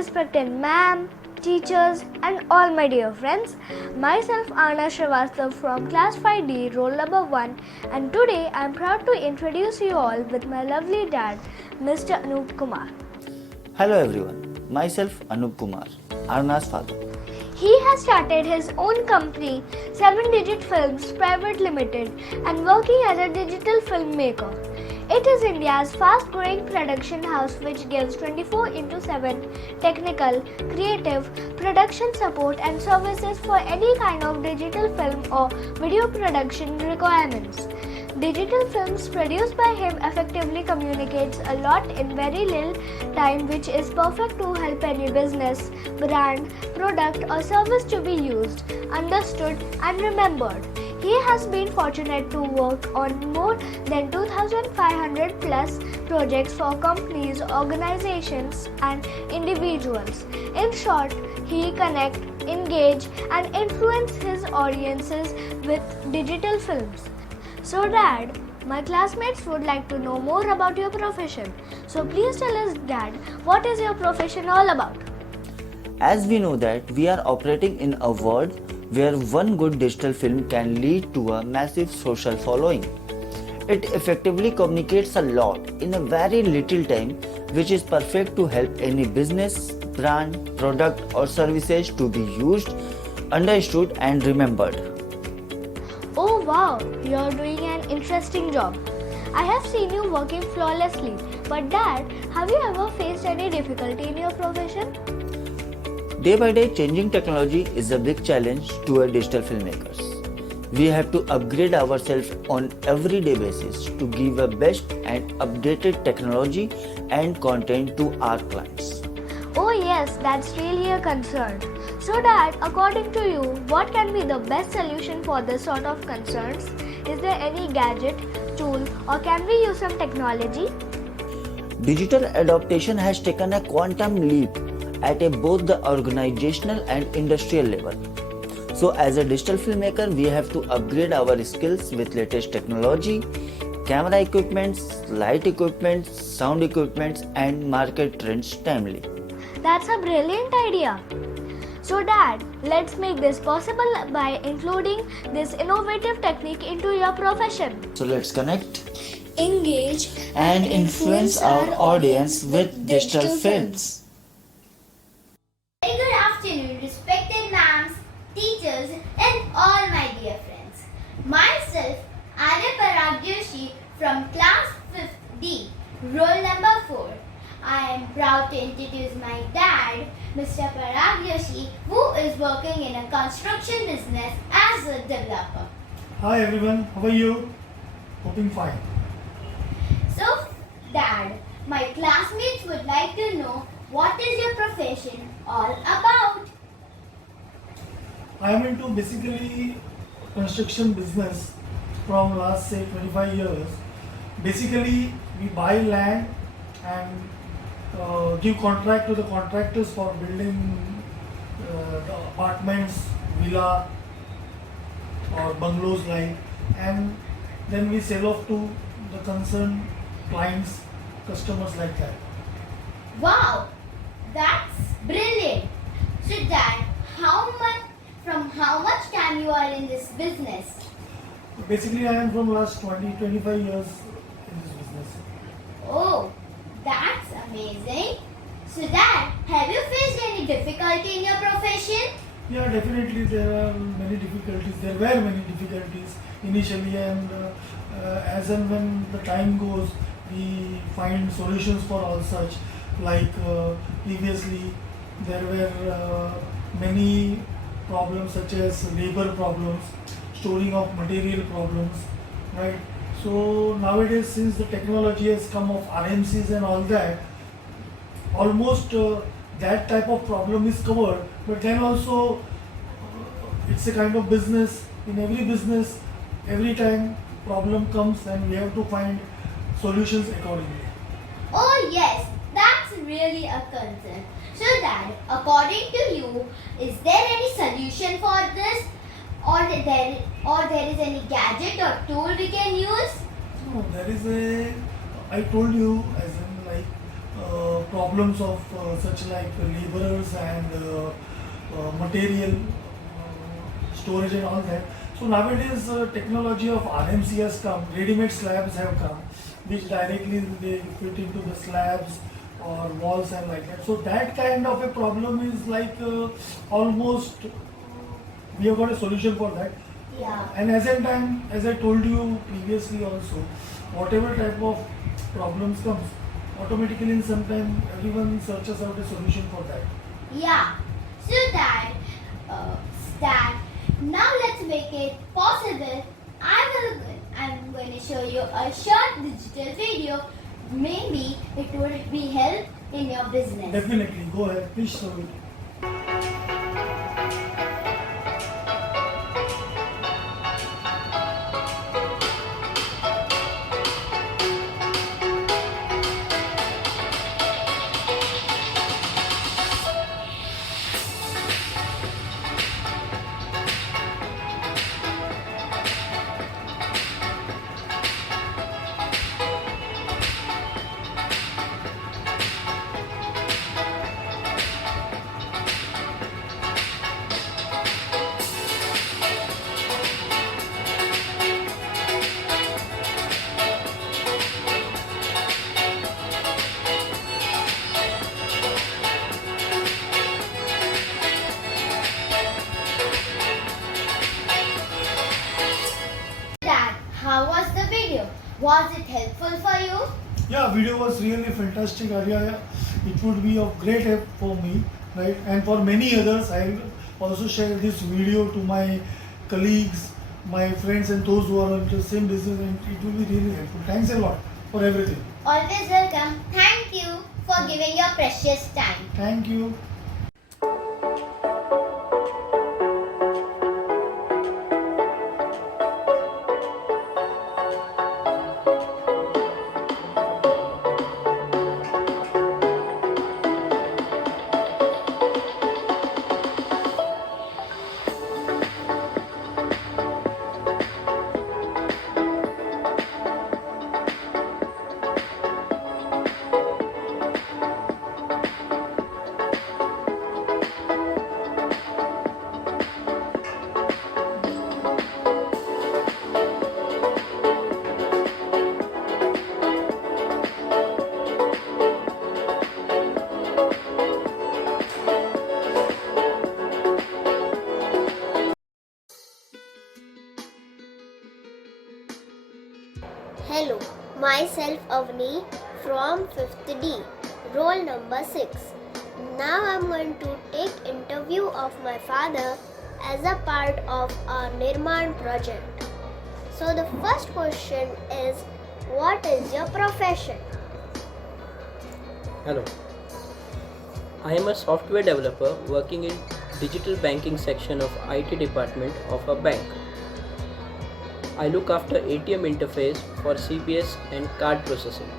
respected ma'am, teachers and all my dear friends. Myself Anna Srivastava from class 5D roll number 1 and today I am proud to introduce you all with my lovely dad, Mr. Anup Kumar. Hello everyone, myself Anup Kumar, Arna's father. He has started his own company, 7 Digit Films Private Limited, and working as a digital filmmaker. It is India's fast-growing production house which gives 24/7 technical, creative, production support and services for any kind of digital film or video production requirements. Digital films produced by him effectively communicates a lot in very little time, which is perfect to help any business, brand, product or service to be used, understood and remembered. He has been fortunate to work on more than 2,500 plus projects for companies, organizations and individuals. In short, he connects, engage and influence his audiences with digital films. So Dad, my classmates would like to know more about your profession. So please tell us, Dad, what is your profession all about? As we know that we are operating in a world where one good digital film can lead to a massive social following. It effectively communicates a lot in a very little time, which is perfect to help any business, brand, product or services to be used, understood and remembered. Oh wow, you're doing an interesting job. I have seen you working flawlessly. But Dad, have you ever faced any difficulty in your profession? Day by day, changing technology is a big challenge to our digital filmmakers. We have to upgrade ourselves on everyday basis to give a best and updated technology and content to our clients. Oh yes, that's really a concern. So Dad, according to you, what can be the best solution for this sort of concerns? Is there any gadget, tool or can we use some technology? Digital adaptation has taken a quantum leap at both the organizational and industrial level. So as a digital filmmaker, we have to upgrade our skills with latest technology, camera equipments, light equipments, sound equipments and market trends timely. That's a brilliant idea. So Dad, let's make this possible by including this innovative technique into your profession. So let's connect, Engage and influence our audience with digital films. Very good afternoon, respected ma'ams, teachers, and all my dear friends. Myself, Arya Paragyoshi from class 5th D, roll number 4. I am proud to introduce my dad, Mr. Paragyoshi, who is working in a construction business as a developer. Hi everyone, how are you? Hoping fine. So, Dad, my classmates would like to know what is your profession all about? I am into basically construction business from last say 25 years. Basically, we buy land and give contract to the contractors for building the apartments, villa or bungalows like, and then we sell off to the concerned clients, customers like that. Wow, that's brilliant. So Dad, from how much time you are in this business? Basically, I am from last 20-25 years in this business. Oh, that's amazing. So Dad, have you faced any difficulty in your profession? Yeah, definitely there are many difficulties. There were many difficulties initially, and as and when the time goes, we find solutions for all such. Like previously, there were many problems such as labor problems, storing of material problems, right? So nowadays, since the technology has come of RMCs and all that, almost that type of problem is covered. But then also, it's a kind of business. In every business, every time problem comes and we have to find solutions accordingly. Oh yes, that's really a concern. So Dad, according to you, is there any solution for this? Or there is any gadget or tool we can use? No, there is a, I told you as in like problems of such like laborers and material storage and all that. So nowadays technology of RMC has come, ready-made slabs have come, which directly they fit into the slabs or walls and like that. So that kind of a problem is like almost we have got a solution for that. Yeah. And as I told you previously also, whatever type of problems comes, automatically in some time everyone searches out a solution for that. Yeah. So that, Stan, now let's make it possible. I'm going to show you a short digital video. Maybe it would be help in your business. Definitely, go ahead, please show it. Dad, how was the video? Was it helpful for you? Yeah, video was really fantastic, Arya. It would be of great help for me, right? And for many others, I will also share this video to my colleagues, my friends, and those who are in the same business, and it will be really helpful. Thanks a lot for everything. Always welcome. Thank you for giving your precious time. Thank you. Hello, myself Avni from 5th D, roll number 6. Now I'm going to take interview of my father as a part of our Nirmaan project. So the first question is, what is your profession? Hello. I am a software developer working in digital banking section of IT department of a bank. I look after ATM interface for CBS and card processing.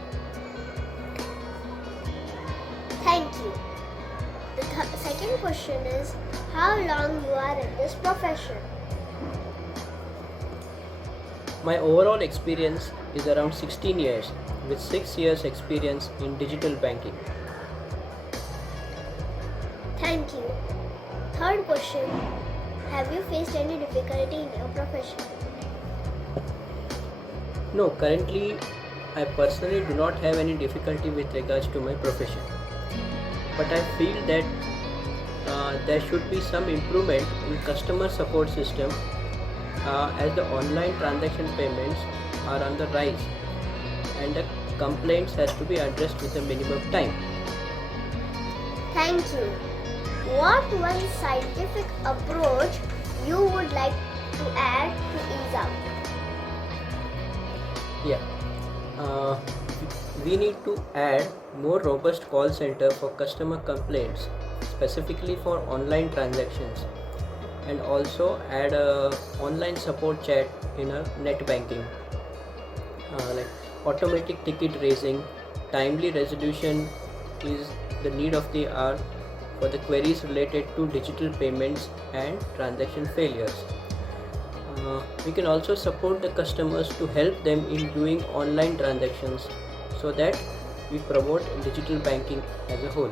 Thank you. The second question is, how long you are in this profession? My overall experience is around 16 years with 6 years experience in digital banking. Thank you. Third question, have you faced any difficulty in your profession? No, currently I personally do not have any difficulty with regards to my profession. But I feel that there should be some improvement in customer support system as the online transaction payments are on the rise and the complaints has to be addressed with a minimum time. Thank you. What one scientific approach you would like to add to ease out? Yeah, we need to add more robust call center for customer complaints, specifically for online transactions, and also add a online support chat in a net banking, like automatic ticket raising, timely resolution is the need of the hour for the queries related to digital payments and transaction failures. We can also support the customers to help them in doing online transactions so that we promote digital banking as a whole.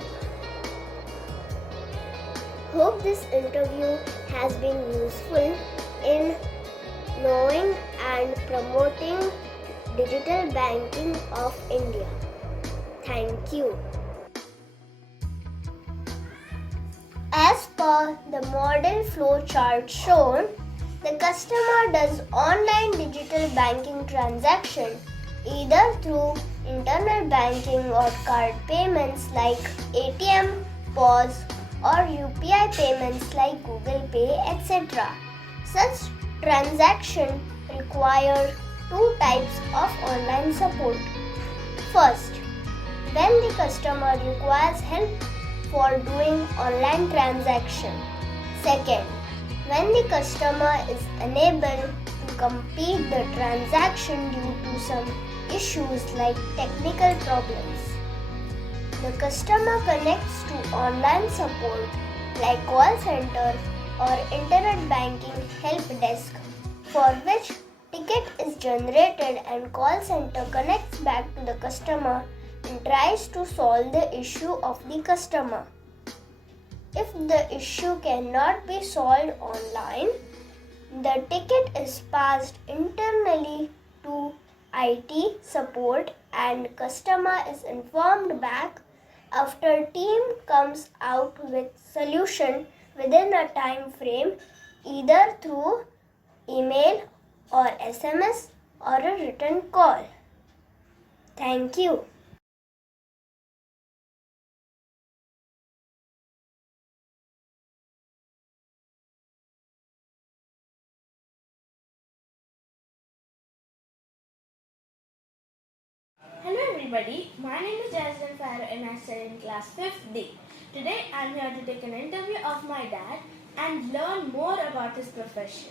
Hope this interview has been useful in knowing and promoting digital banking of India. Thank you. As per the model flow chart shown, the customer does online digital banking transaction either through internet banking or card payments like ATM, POS or UPI payments like Google Pay, etc. Such transaction require two types of online support. First, when the customer requires help for doing online transaction. Second, when the customer is unable to complete the transaction due to some issues like technical problems. The customer connects to online support like call center or internet banking help desk, for which ticket is generated and call center connects back to the customer and tries to solve the issue of the customer. If the issue cannot be solved online, the ticket is passed internally to IT support and customer is informed back after team comes out with solution within a time frame either through email or SMS or a written call. Thank you. Hello everybody, my name is Jasmine Farrow and I study in class 5th D. Today I am here to take an interview of my dad and learn more about his profession.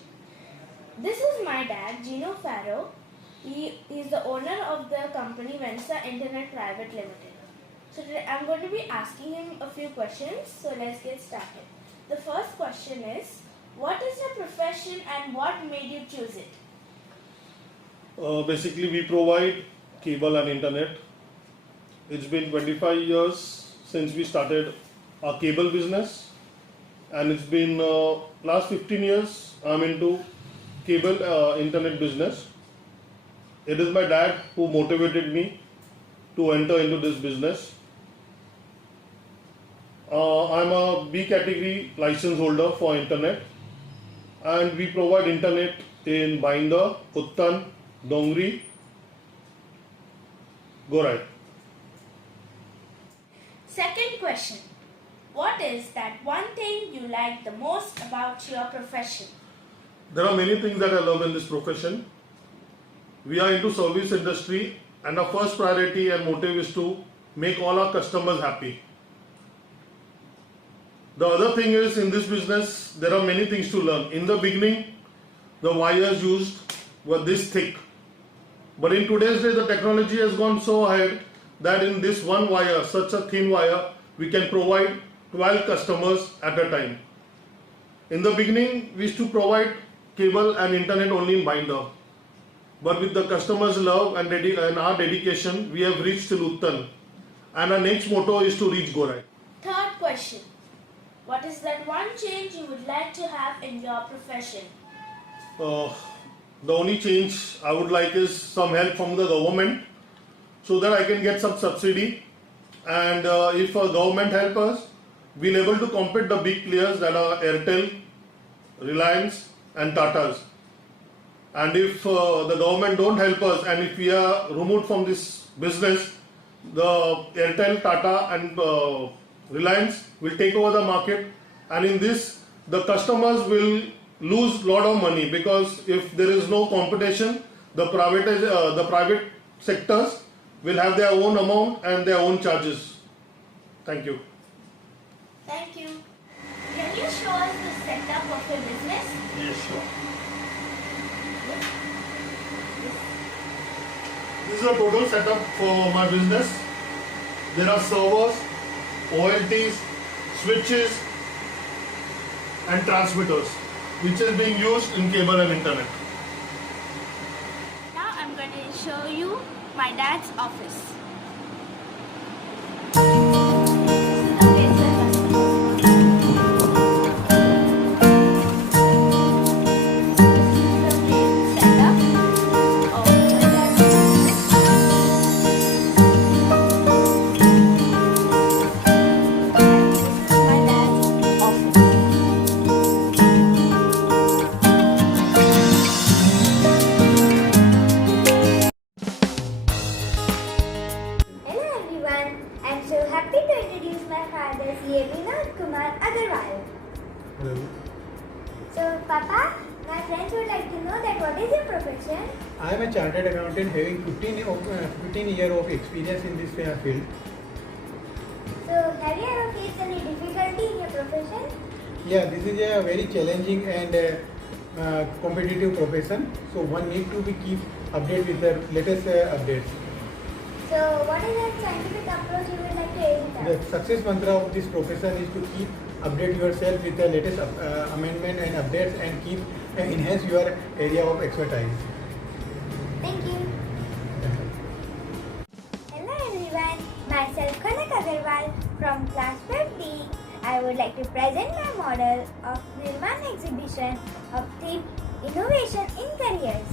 This is my dad, Gino Farrow. He is the owner of the company Vistas Internet Private Limited. So today I am going to be asking him a few questions, so let's get started. The first question is, what is your profession and what made you choose it? Basically, we provide cable and internet. It's been 25 years since we started our cable business, and it's been last 15 years I'm into cable internet business. It is my dad who motivated me to enter into this business. I'm a B category license holder for internet, and we provide internet in Binder, Uttan, Dongri, Gorai. Second question. What is that one thing you like the most about your profession? There are many things that I love in this profession. We are into service industry, and our first priority and motive is to make all our customers happy. The other thing is, in this business, there are many things to learn. In the beginning, the wires used were this thick. But in today's day, the technology has gone so ahead that in this one wire, such a thin wire, we can provide 12 customers at a time. In the beginning, we used to provide cable and internet only in Binder. But with the customers' love and our dedication, we have reached till Uttan. And our next motto is to reach Gorai. Third question. What is that one change you would like to have in your profession? The only change I would like is some help from the government so that I can get some subsidy, and if a government help us, we'll able to compete the big players that are Airtel, Reliance and Tatas. And if the government don't help us and if we are removed from this business, the Airtel, Tata and Reliance will take over the market, and in this the customers will lose lot of money, because if there is no competition, the private sectors will have their own amount and their own charges. Thank you. Thank you. Can you show us the setup of your business? Yes, sure. This is a total setup for my business. There are servers, OLTs, switches and transmitters, which is being used in cable and internet. Now I'm going to show you my dad's office. Papa, my friends would like to know that what is your profession? I am a chartered accountant having 15 years of experience in this field. So, have you ever faced any difficulty in your profession? Yeah, this is a very challenging and competitive profession. So one need to be keep update with the latest updates. So, what is that scientific approach you would like to aim at? The success mantra of this profession is to keep update yourself with the latest amendment and updates and keep enhance your area of expertise. Thank you. Hello everyone, myself Kanak Agarwal from class 5D. I would like to present my model of Nirmaan exhibition of theme Innovation in Careers.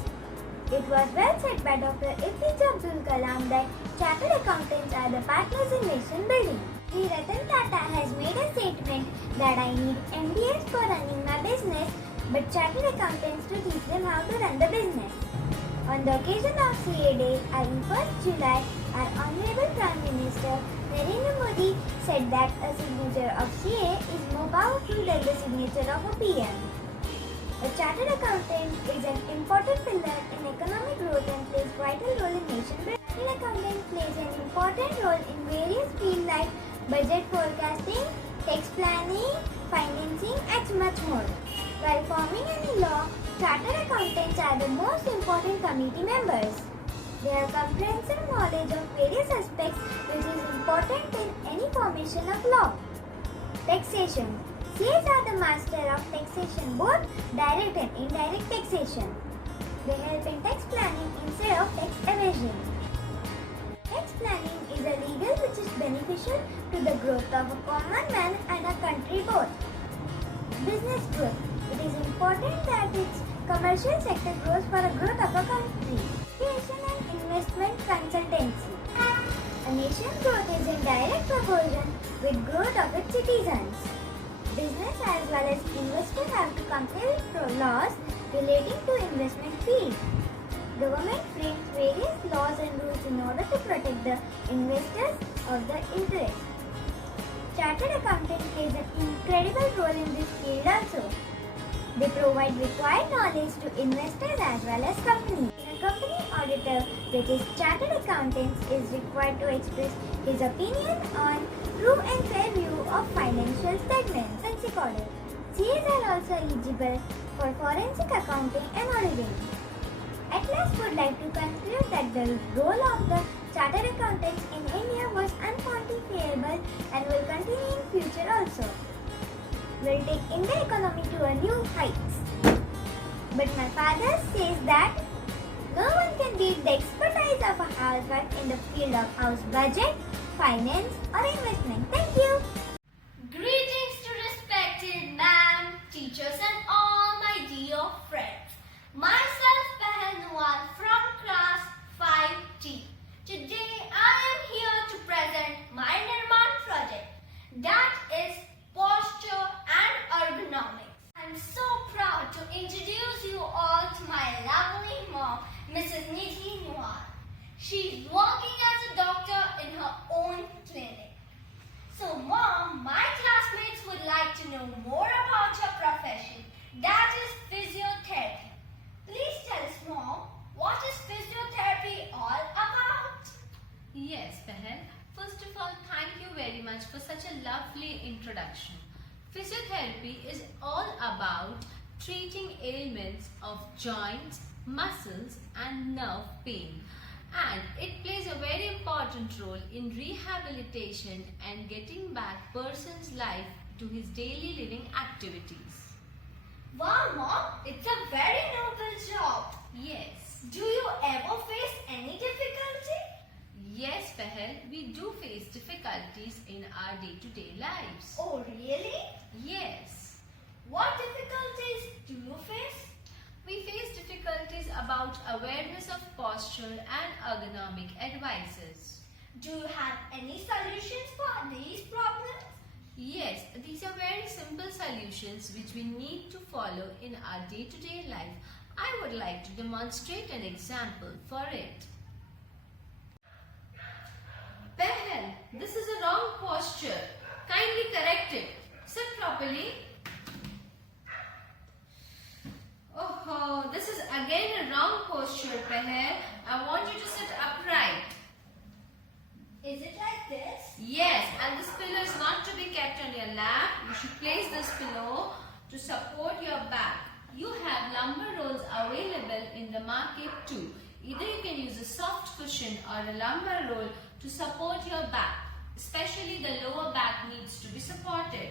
It was well said by Dr. APJ Abdul Kalam that chartered accountants are the partners in nation building. Sri Ratan Tata has made a statement that I need MBAs for running my business, but chartered accountants to teach them how to run the business. On the occasion of CA Day, on 1st July, our Honorable Prime Minister Narendra Modi said that a signature of CA is more powerful than the signature of a PM. A chartered accountant is an important pillar in economic growth and plays vital role in nation building. Chartered accountant plays an important role in various fields like budget forecasting, tax planning, financing, and much more. While forming any law, chartered accountants are the most important committee members. They have comprehensive knowledge of various aspects which is important in any formation of law. Taxation. CAs are the master of taxation, both direct and indirect taxation. They help in tax planning instead of tax evasion. Tax planning is a legal which is beneficial to the growth of a common man and a country both. Business growth. It is important that its commercial sector grows for the growth of a country. Creation and investment consultancy. A nation's growth is in direct proportion with growth of its citizens. Business as well as investors have to comply with laws relating to investment field. Government frames various laws and rules in order to protect the investors of the interest. Chartered accountant plays an incredible role in this field also. They provide required knowledge to investors as well as companies. A company auditor, which is chartered accountants, is required to express his opinion on true and fair view of financial statements. Forensic audit. CAs are also eligible for forensic accounting and auditing. At last, would like to conclude that the role of the chartered accountants in India was unquantifiable and will continue in future also. Will take India economy to a new heights. But my father says that no one can beat the expertise of a housewife in the field of house budget, finance or investment. Thank you. Greetings to respected ma'am, teachers and all my dear friends. Myself Pahanwal from class 5T. Today I am here to present my Nirmaan project, that is posture and ergonomics. I am so proud to introduce you all to my lovely mom, Mrs. Nidhi Nual. She is working as a doctor in her own clinic. So mom, my classmates would like to know more about your profession, that is physiotherapy. Please tell us mom, what is physiotherapy all about? Yes, Pehel. First of all, thank you very much for such a lovely introduction. Physiotherapy is all about treating ailments of joints, muscles and nerve pain. And it plays a very important role in rehabilitation and getting back person's life to his daily living activities. Wow mom, it's a very noble job. Yes. Do you ever face any difficulty? Yes, Pehel, we do face difficulties in our day-to-day lives. Oh really? Yes. What difficulties do you face? We face difficulties about awareness of posture and ergonomic advices. Do you have any solutions for these problems? Yes, these are very simple solutions which we need to follow in our day-to-day life. I would like to demonstrate an example for it. Pehel, this is a wrong posture. Kindly correct it. Sit properly. again a wrong posture, Pehel. I want you to sit upright. Is it like this? Yes, and this pillow is not to be kept on your lap. You should place this pillow to support your back. You have lumbar rolls available in the market too. Either you can use a soft cushion or a lumbar roll to support your back. Especially the lower back needs to be supported.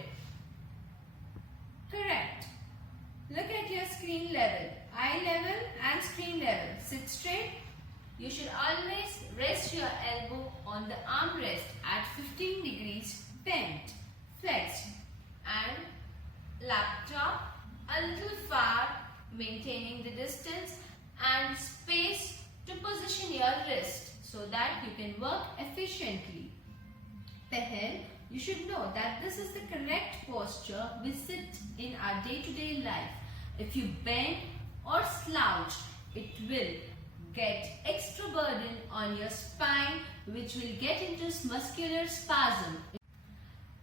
Correct. Look at your screen level, eye level and screen level. Sit straight. You should always rest your elbow on the armrest at 15 degrees bent, flexed, and laptop a little far, maintaining the distance and space to position your wrist so that you can work efficiently. Pehel, you should know that this is the correct posture we sit in our day-to-day life. If you bend or slouch, it will get extra burden on your spine, which will get into muscular spasm.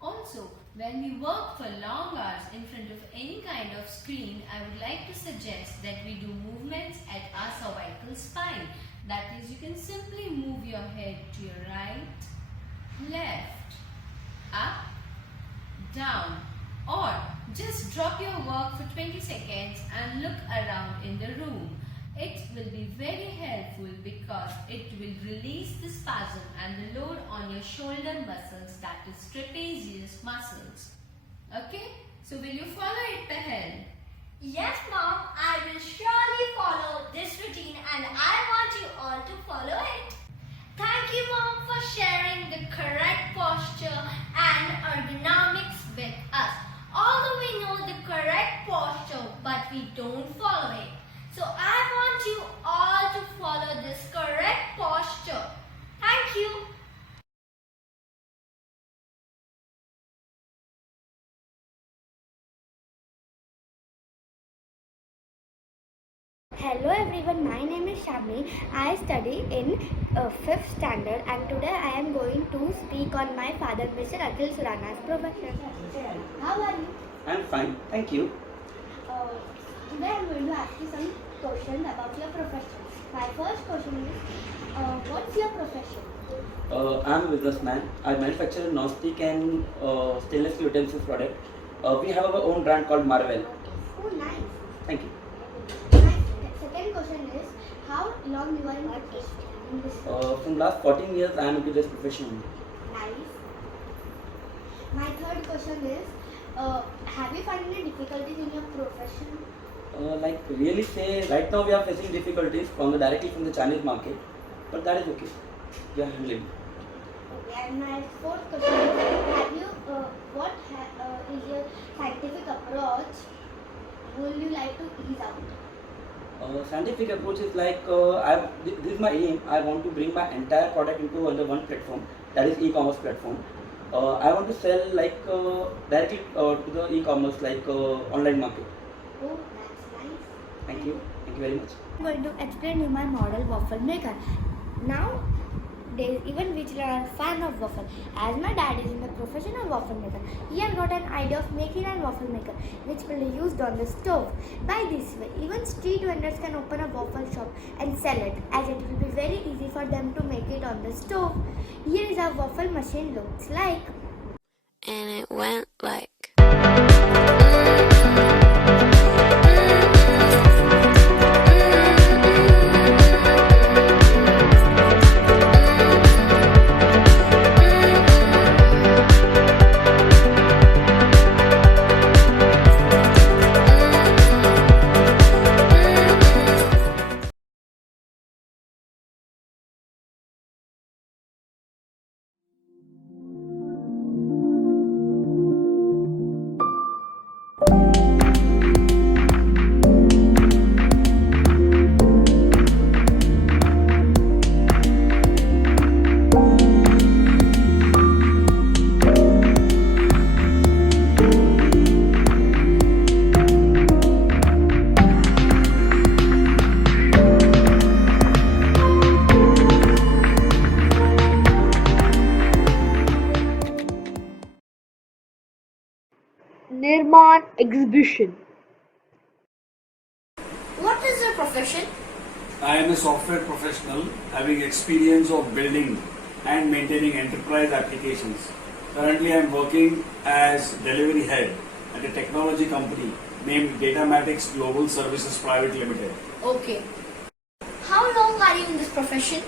Also, when we work for long hours in front of any kind of screen, I would like to suggest that we do movements at our cervical spine. That is, you can simply move your head to your right, left, up, down, or just drop your work for 20 seconds and look around in the room. It will be very helpful because it will release the spasm and the load on your shoulder muscles, that is trapezius muscles. Okay? So will you follow it, Pehel? Yes, Mom. I will surely follow this routine and I want you all to follow it. Thank you, Mom, for sharing the correct posture and ergonomics with us. Although we know the correct posture, but we don't follow it. So I want you all to follow this correct posture. Thank you. Hello everyone, my name is Shamini. I study in 5th standard and today I am going to speak on my father, Mr. Akhil Surana's profession. How are you? I am fine, thank you. Today I am going to ask you some questions about your profession. My first question is, what's your profession? I am a businessman. I manufacture non-stick and stainless steel utensils product. We have our own brand called Marvel. Oh, nice. Thank you. My second question is, how long you are in this? From last 14 years, I am into this profession. Nice. My third question is, have you found any difficulties in your profession? Like really say, right now we are facing difficulties directly from the Chinese market, but that is okay. We are handling. Okay, and my fourth question is, have you, is your scientific approach? Would you like to ease out? Scientific approach is like, this is my aim. I want to bring my entire product into under one platform, that is e-commerce platform. I want to sell like directly to the e-commerce, like online market. Oh, that's nice. Thank you very much. I'm going to explain you my model waffle maker. Now, even we children are fan of waffle. As my dad is in the profession of waffle maker, he has got an idea of making a waffle maker which will be used on the stove. By this way, even street vendors can open a waffle shop and sell it, as it will be very easy for them to make it on the stove. Here is how waffle machine looks like. And it went like. Nirmaan exhibition. What is your profession? I am a software professional having experience of building and maintaining enterprise applications. Currently I am working as delivery head at a technology company named Datamatics Global Services Private Limited. Okay. How long are you in this profession?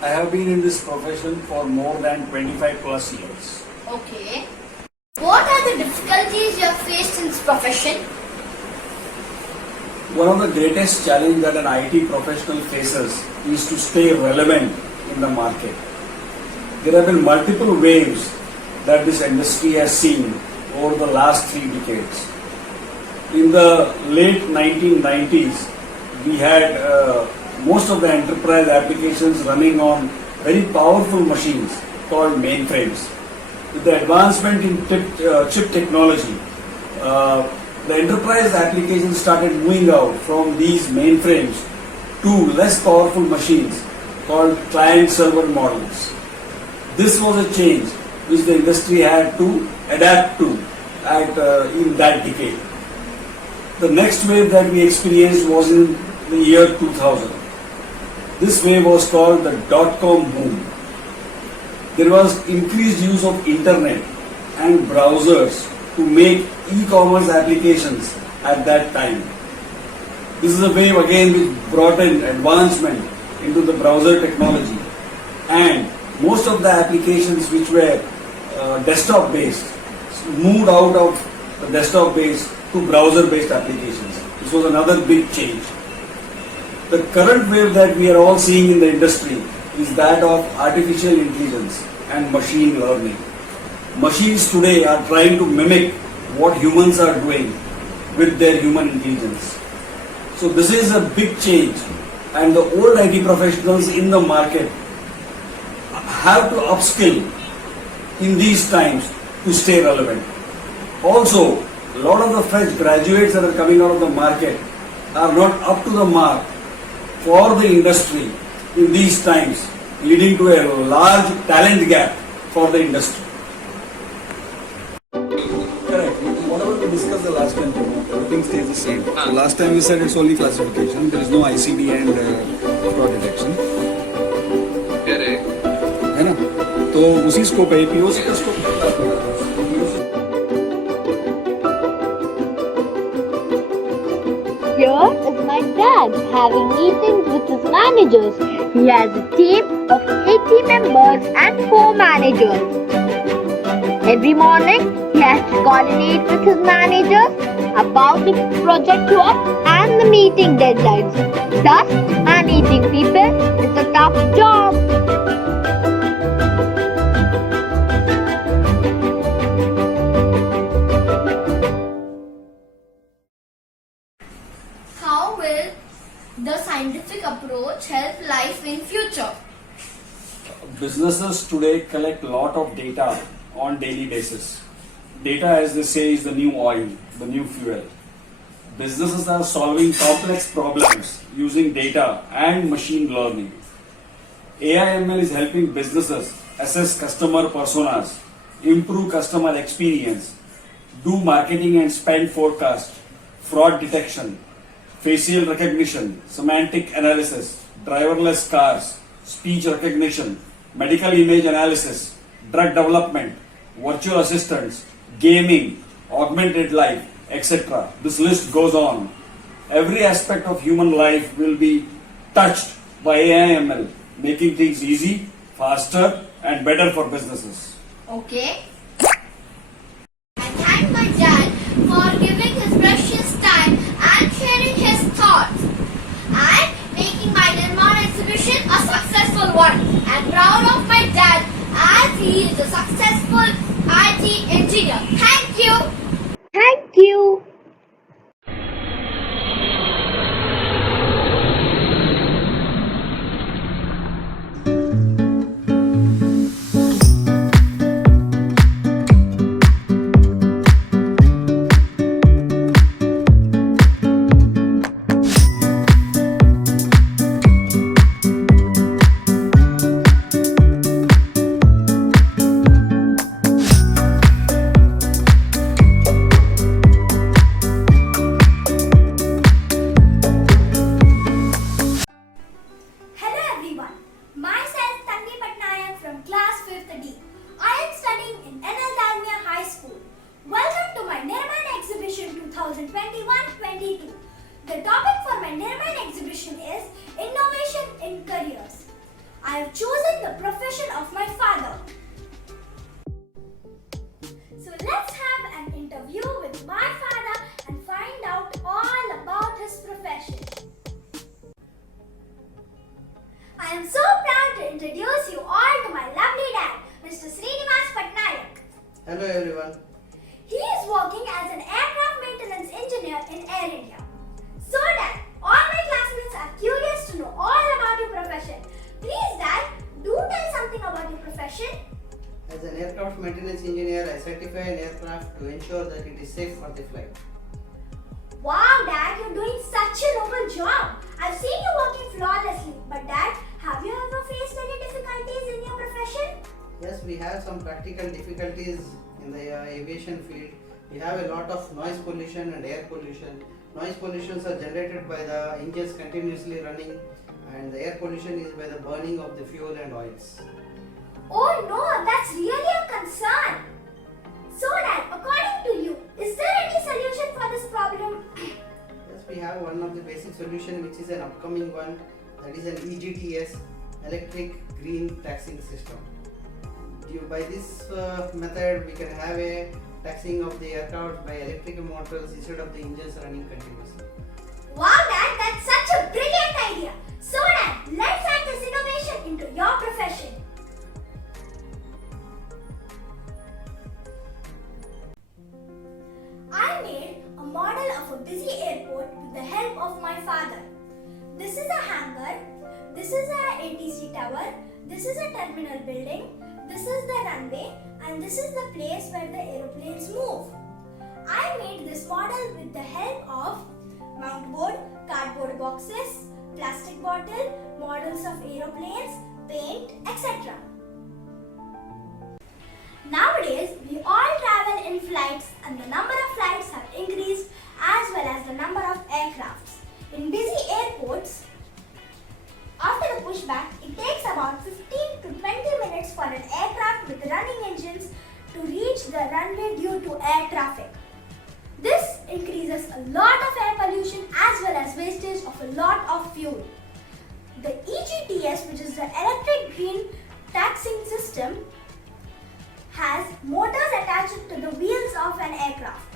I have been in this profession for more than 25 plus years. Okay. What are the difficulties you have faced in this profession? One of the greatest challenges that an IT professional faces is to stay relevant in the market. There have been multiple waves that this industry has seen over the last 3 decades. In the late 1990s, we had most of the enterprise applications running on very powerful machines called mainframes. With the advancement in chip technology, the enterprise applications started moving out from these mainframes to less powerful machines called client-server models. This was a change which the industry had to adapt to in that decade. The next wave that we experienced was in the year 2000. This wave was called the dot-com boom. There was increased use of internet and browsers to make e-commerce applications at that time. This is a wave again which brought in advancement into the browser technology, and most of the applications which were desktop based moved out of the desktop based to browser based applications. This was another big change. The current wave that we are all seeing in the industry is that of artificial intelligence and machine learning. Machines today are trying to mimic what humans are doing with their human intelligence. So this is a big change, and the old IT professionals in the market have to upskill in these times to stay relevant. Also, a lot of the fresh graduates that are coming out of the market are not up to the mark for the industry in these times, leading to a large talent gap for the industry. Correct. Whatever we discussed the last time, everything stays the same. So last time we said it's only classification. There is no ICD and fraud detection. Correct. है ना? तो उसी scope है, POC का scope Here is my dad having meetings with his managers. He has a team of 80 members and 4 managers. Every morning, he has to coordinate with his managers about the project work and the meeting deadlines. Thus, managing people is a tough job. How will the scientific approach help life in future? Businesses today collect a lot of data on daily basis. Data, as they say, is the new oil, the new fuel. Businesses are solving complex problems using data and machine learning. AI/ML is helping businesses assess customer personas, improve customer experience, do marketing and spend forecast, fraud detection, facial recognition, semantic analysis, driverless cars, speech recognition, medical image analysis, drug development, virtual assistants, gaming, augmented life, etc. This list goes on. Every aspect of human life will be touched by AI/ML, making things easy, faster, and better for businesses. Okay. I thank my dad for giving his precious time and sharing his thoughts and making my Nirmaan exhibition a successful one. I'm proud of my dad as he is a successful IT engineer. Thank you. Thank you. exhibition is Innovation in Careers. I have chosen the profession of my father. So let's have an interview with my father and find out all about his profession. I am so proud to introduce you all to my lovely dad, Mr. Nirmaan. Hello everyone. He is working as an aircraft maintenance engineer in Air India. So Dad, all my classmates are curious to know all about your profession. Please Dad, do tell something about your profession. As an aircraft maintenance engineer, I certify an aircraft to ensure that it is safe for the flight. Wow Dad, you're doing such a noble job. I've seen you working flawlessly. But Dad, have you ever faced any difficulties in your profession? Yes, we have some practical difficulties in the aviation field. We have a lot of noise pollution and air pollution. Noise pollutions are generated by the engines continuously running, and the air pollution is by the burning of the fuel and oils. Oh no, that's really a concern. So Dad, according to you, is there any solution for this problem? Yes, we have one of the basic solution, which is an upcoming one, that is an EGTS, Electric Green Taxing System. By this method, we can have a taxing of the aircraft by electric motors instead of the engines running continuously. Wow Dad, that's such a brilliant idea. So Dad, let's add this innovation into your profession. I made a model of a busy airport with the help of my father. This is a hangar, this is a ATC tower, this is a terminal building, this is the runway, and this is the place where the aeroplanes move. I made this model with the help of mount board, cardboard boxes, plastic bottle, models of aeroplanes, paint, etc. Nowadays, we all travel in flights and the number of flights have increased as well as the number of aircrafts. In busy airports, after the pushback, it takes about 15 to 20 minutes for an aircraft with running engines to reach the runway due to air traffic. This increases a lot of air pollution as well as wastage of a lot of fuel. The EGTS, which is the Electric Green Taxing System, has motors attached to the wheels of an aircraft.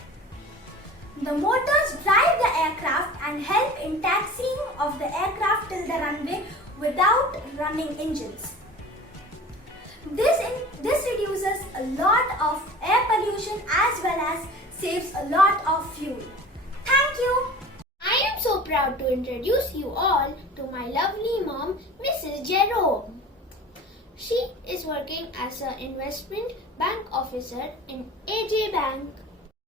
The motors drive the aircraft and help in taxiing of the aircraft till the runway without running engines. This reduces a lot of air pollution as well as saves a lot of fuel. Thank you. I am so proud to introduce you all to my lovely mom, Mrs. Jerome. She is working as an investment bank officer in AJ Bank.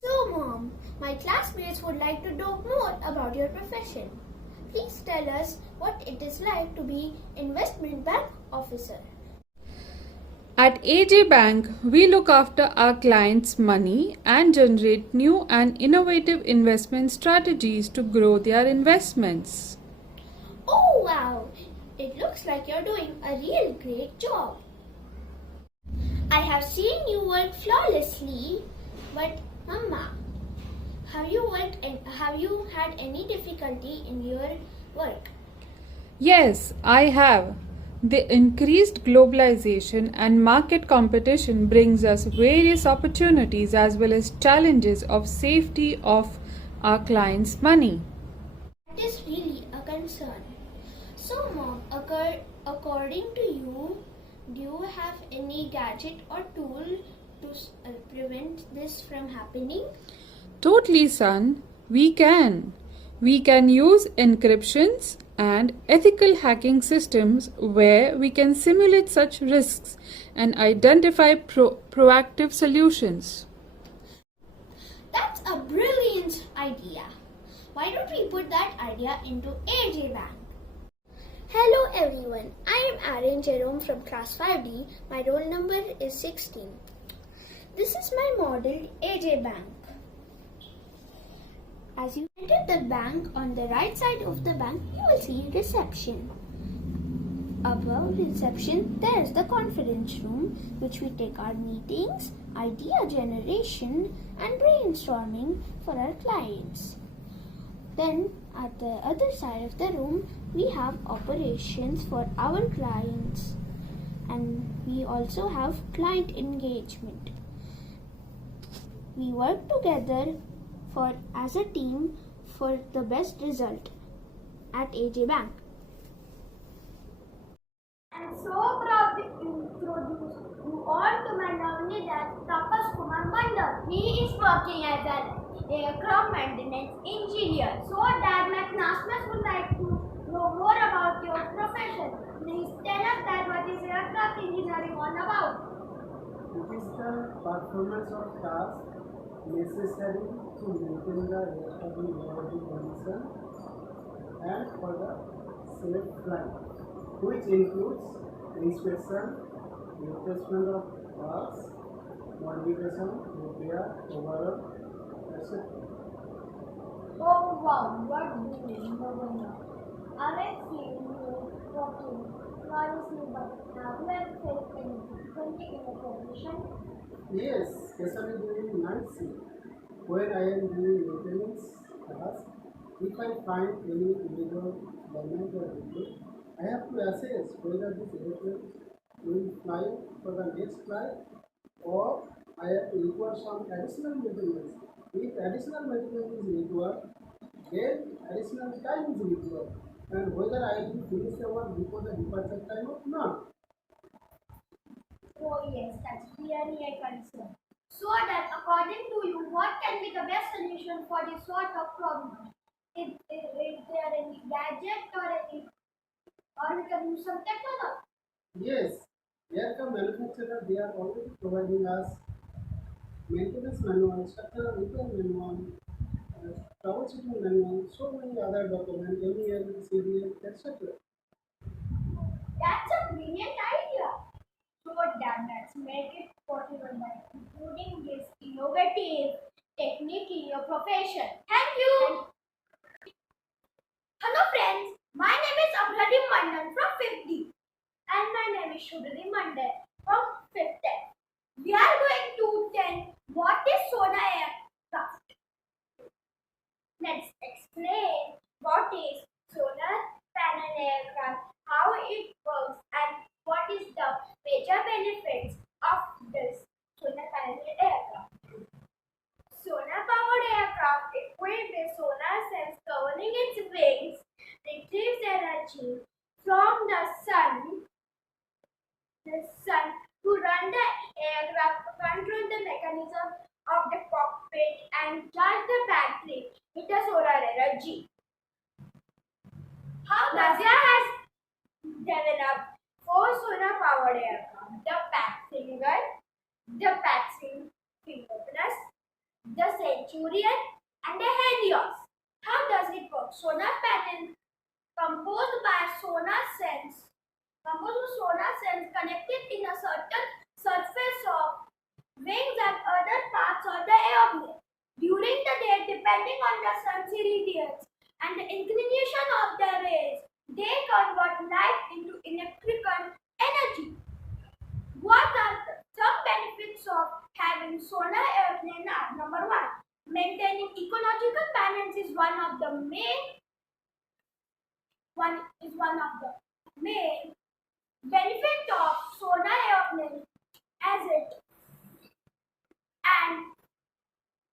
So Mom, my classmates would like to know more about your profession. Please tell us what it is like to be investment bank officer. At AJ Bank, we look after our clients' money and generate new and innovative investment strategies to grow their investments. Oh wow, it looks like you're doing a real great job. I have seen you work flawlessly, but Mama, have you had any difficulty in your work? Yes, I have. The increased globalization and market competition brings us various opportunities as well as challenges of safety of our clients' money. That is really a concern. So Mom, according to you, do you have any gadget or tool to prevent this from happening? Totally, son. We can. We can use encryptions and ethical hacking systems where we can simulate such risks and identify proactive solutions. That's a brilliant idea. Why don't we put that idea into AJ Bank? Hello everyone, I am Aaron Jerome from class 5D. My roll number is 16. This is my model AJ Bank. As you enter the bank, on the right side of the bank, you will see reception. Above reception, there is the conference room, which we take our meetings, idea generation, and brainstorming for our clients. Then At the other side of the room, we have operations for our clients, and we also have client engagement. We work together as a team for the best result at AJ Bank. I'm so proud to introduce you all to my lovely dad, Tapas Kumar Mandal. He is working as an aircraft maintenance engineer. So, Dad, my classmates would like to know more about your profession. Please tell us, Dad, what is aircraft engineering all about? It is the performance of tasks necessary to maintain the aircraft in working condition and for the safe flight, which includes inspection, replacement of parts, modification, repair, overhaul, etc. Oh wow, what do you know? I've seen you working flawlessly, but have you ever faced any difficulty in a position? Yes, especially during night shift, when I am doing maintenance tasks. If I find any illegal damage or defect, I have to assess whether this airplane will fly for the next flight or I have to require some additional maintenance. If additional maintenance is required, then additional time is required, and whether I will finish the work before the departure time or not. Oh yes, that's really a concern. So that according to you, what can be the best solution for this sort of problem? Is there any gadget or we can use some technology? Yes, aircraft manufacturer they are already providing us maintenance manual, structural repair manual, troubleshooting manual, so many other documents, MEL, CDL, etc. That's a brilliant idea. So let's make it possible by including this innovative technique in your profession. Thank you. Hello friends, my name is Abhradim Mandan from 5th D and my name is Shudri Mandan from 5th F. We are going to tell what is sonar aircraft. Let's explain what is solar panel aircraft, how it works and what is the major benefits of this solar panel aircraft. Sonar powered aircraft equipped with sonar cells covering its wings retrieves energy from the sun to run the aircraft, control the mechanism of the cockpit and charge the battery with the solar energy. How Russia has developed 4 solar powered aircraft: the Paxing Plus, the Centurion and the Helios. How does it work? Solar panel composed with solar cells connected in a certain surface of wings and other parts of the airplane. During the day, depending on the sun's irradiance and the inclination of the rays, they convert light into electrical energy. What are some benefits of having solar airplane are? Number 1, maintaining ecological balance is one of the main benefit of solar airplane as it and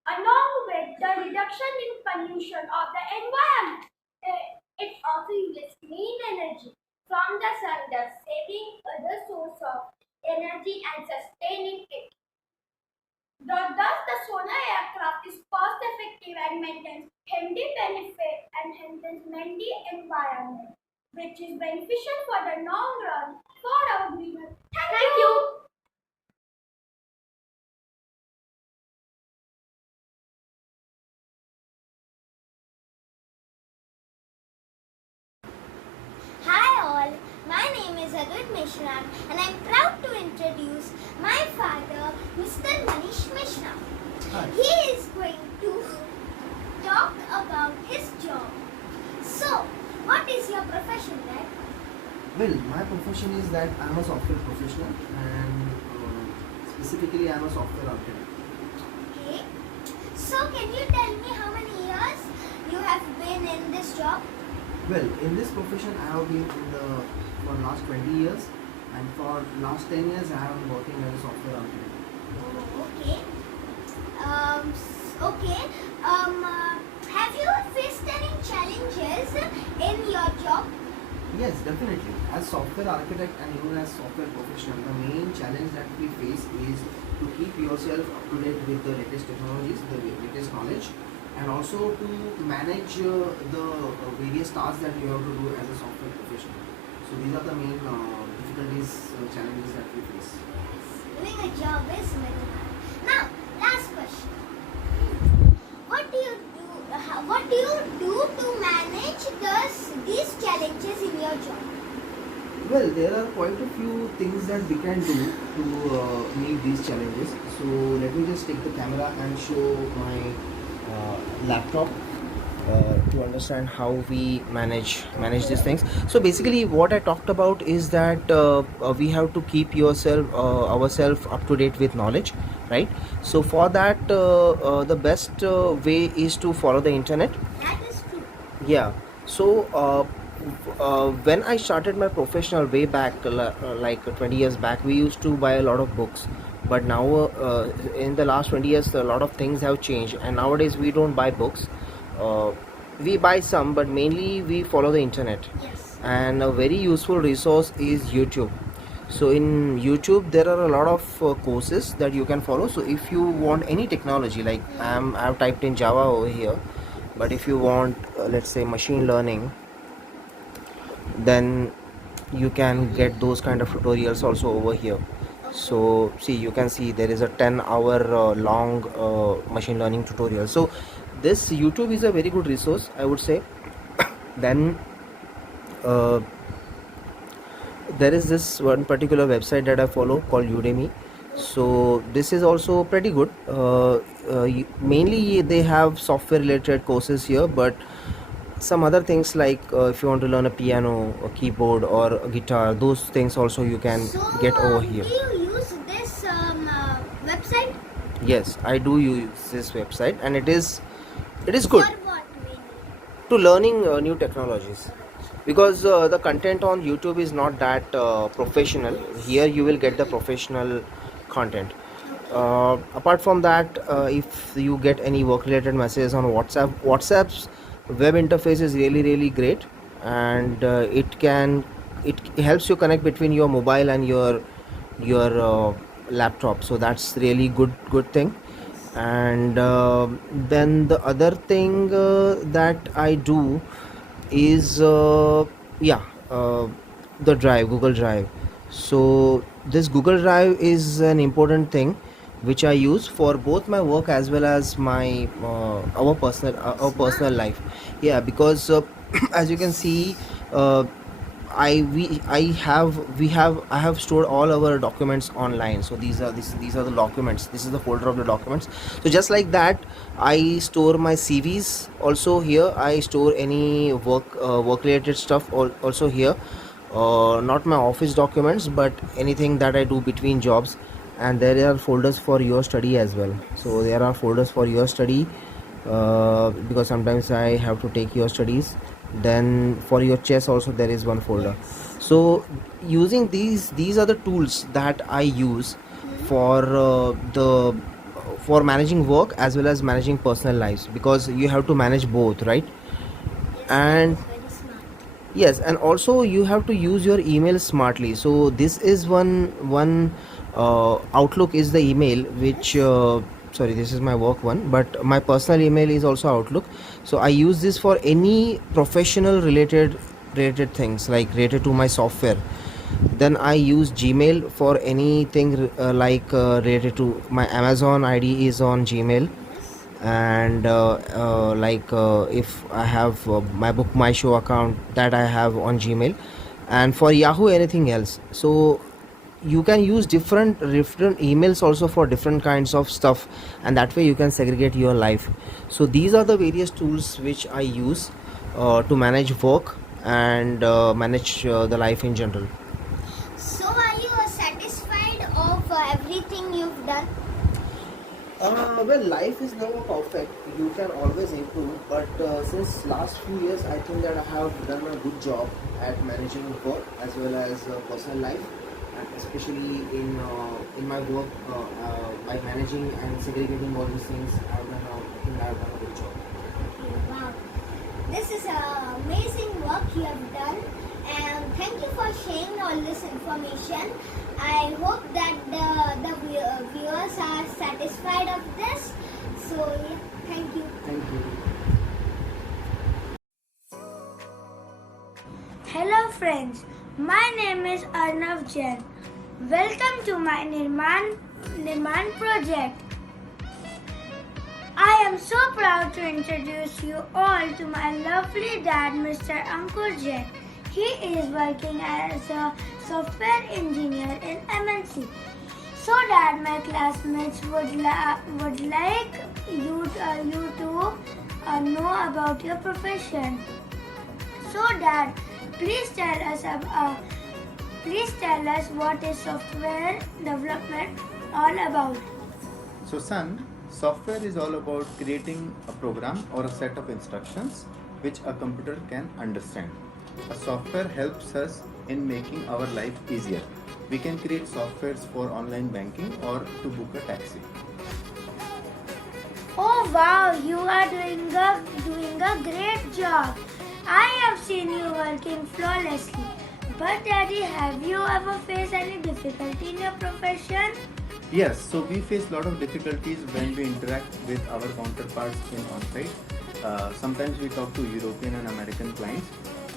along with the reduction in pollution of the environment. It also uses clean energy from the sun, thus saving other source of energy and sustaining it. Thus, the solar aircraft is cost effective and maintains healthy environment, which is beneficial for the long run for our greener. Thank you. Hi all, my name is Agad Mishra and I am proud to introduce my father, Mr. Manish Mishra. Hi. He is going to talk about his job. So, what is your profession, Dad? Well, my profession is that I am a software professional and specifically I am a software architect. Okay. So, can you tell me how many years you have have been in this job? Well, in this profession, I have been for last 20 years, and for last 10 years, I have been working as a software architect. Oh, okay. Okay. Have you faced any challenges in your job? Yes, definitely. As software architect and even as software professional, the main challenge that we face is to keep yourself up to date with the latest technologies, the latest knowledge, and also to manage the various tasks that you have to do as a software professional. So these are the main difficulties, challenges that we face. Doing a job is very hard. Now, last question. What do you do? What do you do to manage these challenges in your job? Well, there are quite a few things that we can do to meet these challenges. So let me just take the camera and show my laptop to understand how we manage these things. So basically, what I talked about is that we have to keep ourselves up to date with knowledge, right? So for that, the best way is to follow the internet. That is true. Yeah. So when I started my professional way back, like 20 years back, we used to buy a lot of books. But now, in the last 20 years, a lot of things have changed, and nowadays we don't buy books. We buy some, but mainly we follow the internet. Yes. And a very useful resource is YouTube. So in YouTube, there are a lot of courses that you can follow. So if you want any technology, like I've typed in Java over here, but if you want, let's say, machine learning, then you can get those kind of tutorials also over here. So see, you can see there is a 10-hour long machine learning tutorial. So this YouTube is a very good resource, I would say. Then there is this one particular website that I follow called Udemy. So this is also pretty good. Mainly they have software related courses here, but some other things like if you want to learn a piano, a keyboard, or a guitar, those things also you can get over here. Do you use this website? Yes, I do use this website, and it is good For what mainly? to learning new technologies, because the content on YouTube is not that professional. Here you will get the professional content. Apart from that, if you get any work related messages on WhatsApp's web interface is really great, and it helps you connect between your mobile and your laptop. So that's really good thing. And then the other thing that I do is the Google Drive. So this Google Drive is an important thing which I use for both my work as well as my our personal life. Yeah, because as you can see, I have stored all our documents online. So these are the documents. This is the folder of the documents. So just like that, I store my CVs also here. I store any work related stuff also here. Not my office documents, but anything that I do between jobs. And there are folders for your study as well. So there are folders for your study, because sometimes I have to take your studies. Then for your chess also there is one folder. So using these are the tools that I use for for managing work as well as managing personal lives, because you have to manage both, right? And yes, and also you have to use your email smartly. So this is one Outlook is the email which sorry, this is my work one, but my personal email is also Outlook. So I use this for any professional related things, like related to my software. Then I use Gmail for anything related to my Amazon ID is on Gmail. And if I have my Book My Show account, that I have on Gmail. And for Yahoo, anything else. So you can use different emails also for different kinds of stuff, and that way you can segregate your life. So these are the various tools which I use to manage work and manage the life in general. So are you satisfied of everything you've done? Well, life is never perfect. You can always improve. But since last few years, I think that I have done a good job at managing work as well as personal life, and especially in my work by managing and segregating all these things. I think I have done a good job. Wow. This is amazing work you have done, and thank you for sharing all this information. I hope that the viewers are satisfied of this. So yeah, thank you. Thank you. Hello friends, my name is Arnav Jain. Welcome to my Nirmaan project. I am so proud to introduce you all to my lovely dad, Mr. Ankur Jain. He is working as a software engineer in MNC. So that my classmates would like you to know about your profession. So Dad, please tell us what is software development all about. So son, software is all about creating a program or a set of instructions which a computer can understand. A software helps us in making our life easier. We can create softwares for online banking or to book a taxi. Oh wow, you are doing a great job. I have seen you working flawlessly. But Daddy, have you ever faced any difficulty in your profession? Yes, so we face a lot of difficulties when we interact with our counterparts in on-site. Sometimes we talk to European and American clients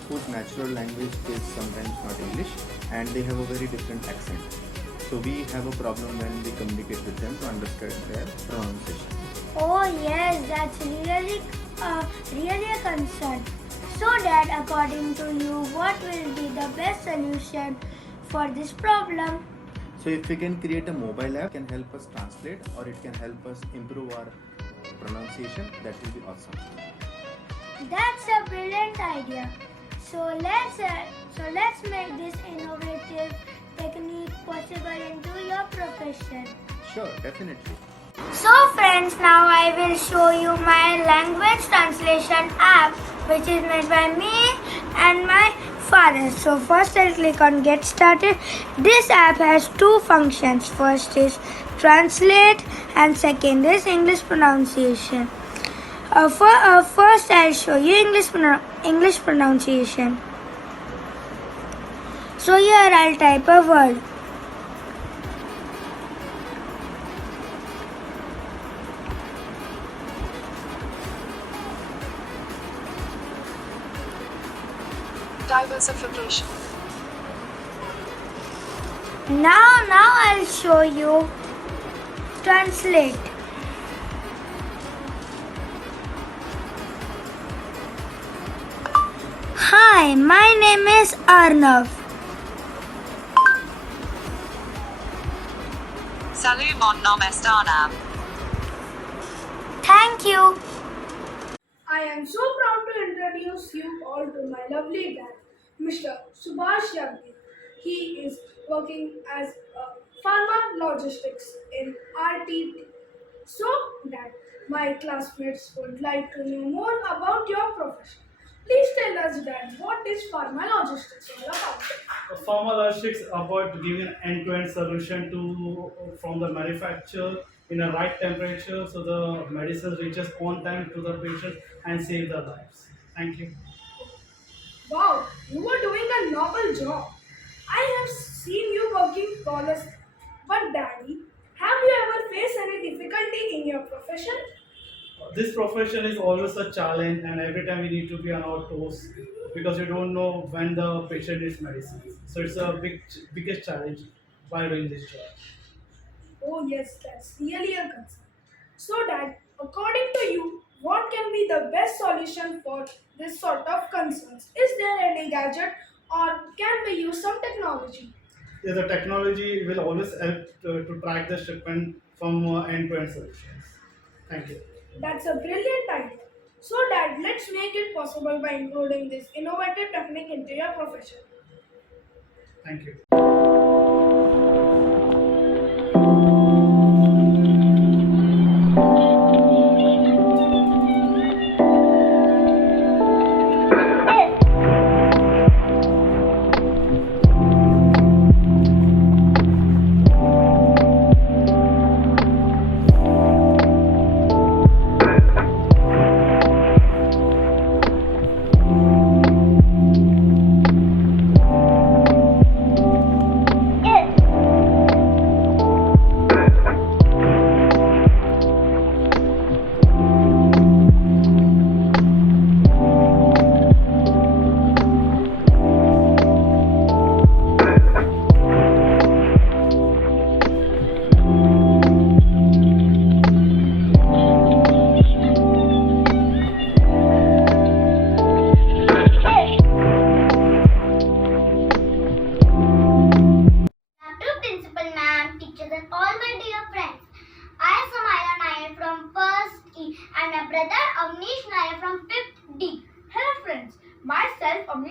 whose natural language is sometimes not English and they have a very different accent. So we have a problem when we communicate with them to understand their pronunciation. Oh yes, that's really a concern. So Dad, according to you, what will be the best solution for this problem? So if we can create a mobile app, it can help us translate or it can help us improve our pronunciation, that will be awesome. That's a brilliant idea. So let's make this innovative technique possible into your profession. Sure, definitely. So friends, now I will show you my language translation app which is made by me and my father. So first I'll click on get started. This app has two functions. First is translate and second is English pronunciation. First I'll show you English pronunciation. So here I'll type a word. Diversification. Now I'll show you translate. Hi, my name is Arnav. Salut mon nom est Arnav. Thank you. I am so proud to introduce you all to my lovely dad, Mr. Subhash Yagdi. He is working as a pharma logistics in RTT. So that my classmates would like to know more about your profession. Please tell us, Dad, what is pharma logistics all about? Pharma logistics about giving an end-to-end solution to from the manufacturer in a right temperature so the medicine reaches on time to the patient and save their lives. Thank you. Wow, you are doing a novel job. I have seen you working flawlessly. But Daddy, have you ever faced any difficulty in your profession? This profession is always a challenge, and every time we need to be on our toes because you don't know when the patient needs medicine. So it's a biggest challenge while doing this job. Oh yes, that's really a concern. So Dad, according to you, what can be the best solution for this sort of concerns? Is there any gadget or can we use some technology? Yeah, the technology will always help to track the shipment from end-to-end solutions. Thank you. That's a brilliant idea. So Dad, let's make it possible by including this innovative technique into your profession. Thank you.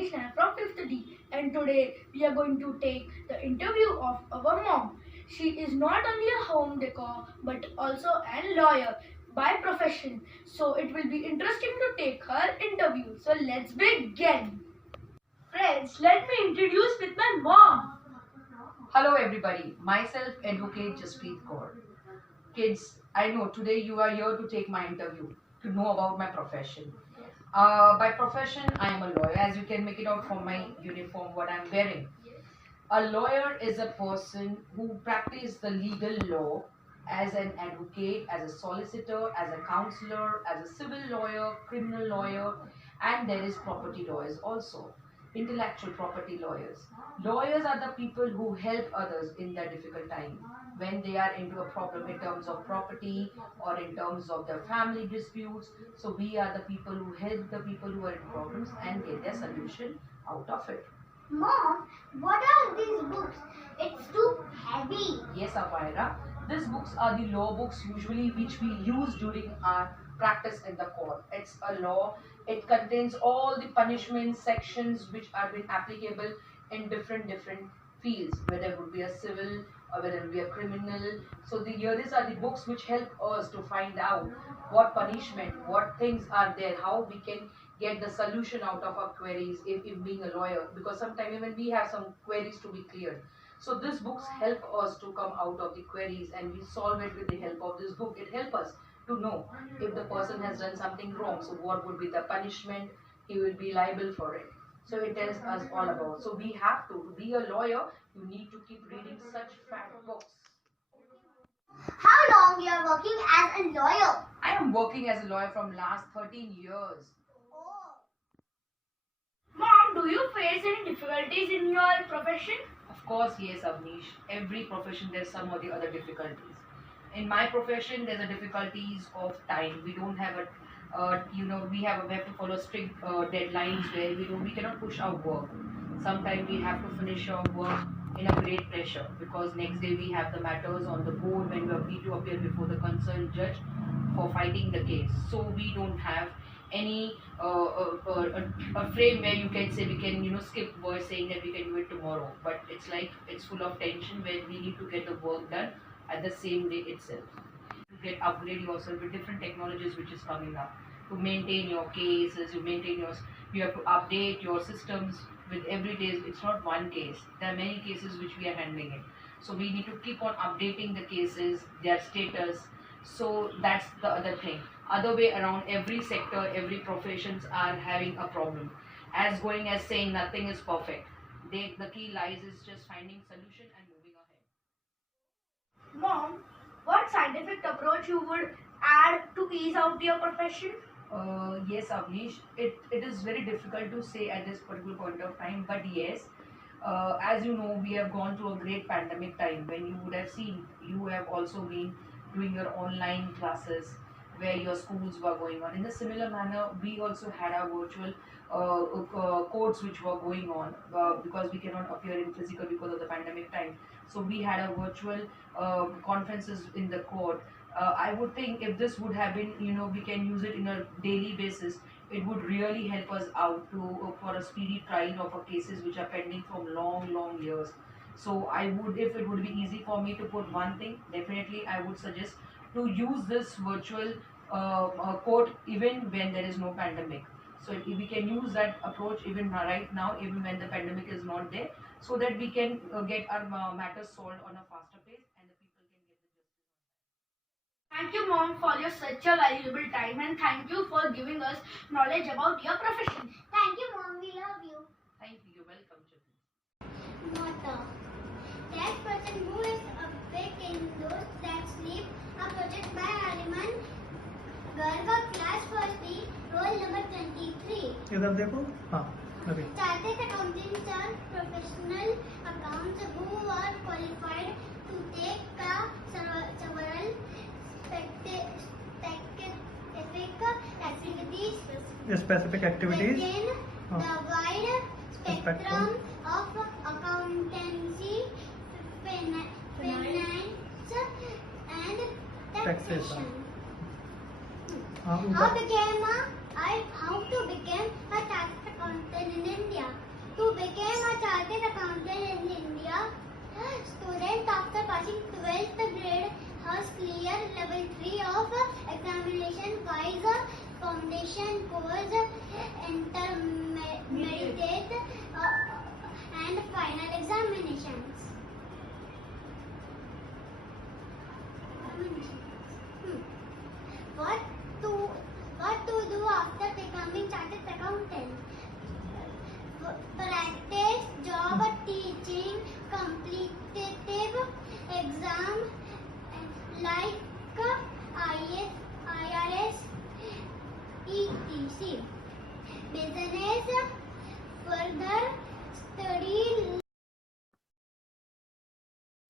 Anish and I am from 5th D, and today we are going to take the interview of our mom. She is not only a home decor but also a lawyer by profession, so it will be interesting to take her interview. So let's begin. Friends, let me introduce with my mom. Hello everybody, myself Advocate Jasprit Kaur. Kids, I know today you are here to take my interview, to know about my profession. By profession, I am a lawyer, as you can make it out from my uniform, what I am wearing. A lawyer is a person who practices the legal law as an advocate, as a solicitor, as a counselor, as a civil lawyer, criminal lawyer, and there is property lawyers also, intellectual property lawyers. Lawyers are the people who help others in their difficult time when they are into a problem in terms of property or in terms of their family disputes. So we are the people who help the people who are in problems and get their solution out of it. Mom, what are these books? It's too heavy. Yes, Apaira. These books are the law books usually which we use during our practice in the court. It's a law. It contains all the punishment sections which are been applicable in different fields, whether it would be a civil or whether it would be a criminal. So these are the books which help us to find out what punishment, what things are there, how we can get the solution out of our queries if being a lawyer, because sometimes even we have some queries to be cleared. So these books help us to come out of the queries and we solve it with the help of this book. It helps us to know if the person has done something wrong, so what would be the punishment, he will be liable for it. So it tells us all about. So we have to be a lawyer, you need to keep reading such fat books. How long you are working as a lawyer? I am working as a lawyer from last 13 years. Mom, do you face any difficulties in your profession? Of course, yes, Avnish. Every profession there's some or the other difficulties. In my profession, there's a difficulties of time. We don't have we have to follow strict deadlines where we cannot push our work. Sometimes we have to finish our work in a great pressure because next day we have the matters on the board when we need to appear before the concerned judge for fighting the case. So we don't have any a frame where you can say we can skip work saying that we can do it tomorrow, but it's like it's full of tension where we need to get the work done at the same day itself. To get upgrade yourself with different technologies which is coming up to maintain your cases, you have to update your systems with every day. It's not one case, there are many cases which we are handling it, so we need to keep on updating the cases, their status. So that's the other thing. Other way around, every sector, every professions are having a problem, as going as saying nothing is perfect. The key lies is just finding solution and moving ahead. Mom, what scientific approach you would add to ease out your profession? Yes, Avnish, it is very difficult to say at this particular point of time, but yes, as you know, we have gone through a great pandemic time when you would have seen, you have also been doing your online classes where your schools were going on. In a similar manner, we also had our virtual courts which were going on because we cannot appear in physical because of the pandemic time. So we had a virtual conferences in the court. I would think if this would have been, we can use it in a daily basis, it would really help us out to for a speedy trial of cases which are pending from long years. So I would, if it would be easy for me to put one thing, definitely I would suggest to use this virtual court even when there is no pandemic. So if we can use that approach even right now, even when the pandemic is not there, so that we can get our matters solved on a faster pace and the people can get the justice. Thank you, Mom, for your such a valuable time, and thank you for giving us knowledge about your profession. Thank you, Mom. We love you. Thank you. You're welcome, Chittu. Motto. That person who is awake in those that sleep. A project by Nirmaan. Garva class first D, roll number 23. इधर देखो हाँ अभी Chartered accountants are professional accountants who are qualified to take several specific activities within the wide spectrum of accountancy, finance, and taxation. How to become a chartered accountant in India? chartered accountant in India. Student after passing 12th grade has cleared level 3 of examination wise foundation course, intermediate and final examinations. What to what to do after becoming chartered accountant? Practice, job, teaching, competitive exam like IS, IRS, etc. Business, further study.